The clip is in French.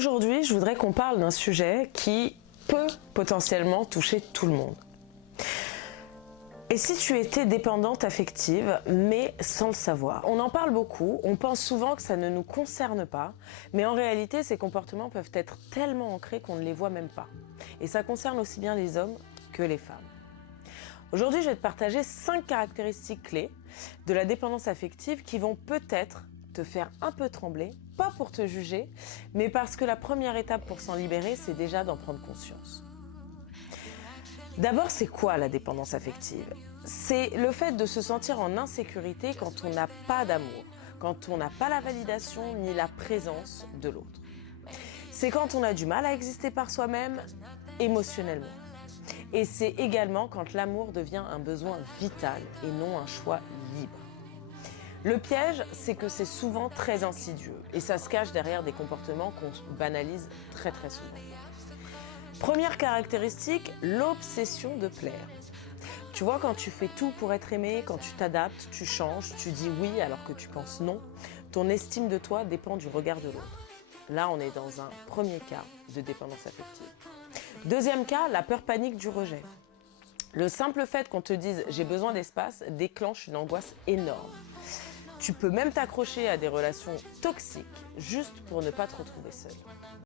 Aujourd'hui, je voudrais qu'on parle d'un sujet qui peut potentiellement toucher tout le monde. Et si tu étais dépendante affective, mais sans le savoir? On en parle beaucoup, on pense souvent que ça ne nous concerne pas, mais en réalité, ces comportements peuvent être tellement ancrés qu'on ne les voit même pas. Et ça concerne aussi bien les hommes que les femmes. Aujourd'hui, je vais te partager 5 caractéristiques clés de la dépendance affective qui vont peut-être te faire un peu trembler, pas pour te juger, mais parce que la première étape pour s'en libérer, c'est déjà d'en prendre conscience. D'abord, c'est quoi la dépendance affective? C'est le fait de se sentir en insécurité quand on n'a pas d'amour, quand on n'a pas la validation ni la présence de l'autre. C'est quand on a du mal à exister par soi-même, émotionnellement. Et c'est également quand l'amour devient un besoin vital et non un choix libre. Le piège, c'est que c'est souvent très insidieux et ça se cache derrière des comportements qu'on banalise très souvent. Première caractéristique, l'obsession de plaire. Tu vois, quand tu fais tout pour être aimé, quand tu t'adaptes, tu changes, tu dis oui alors que tu penses non, ton estime de toi dépend du regard de l'autre. Là, on est dans un premier cas de dépendance affective. Deuxième cas, la peur panique du rejet. Le simple fait qu'on te dise « j'ai besoin d'espace » déclenche une angoisse énorme. Tu peux même t'accrocher à des relations toxiques juste pour ne pas te retrouver seul.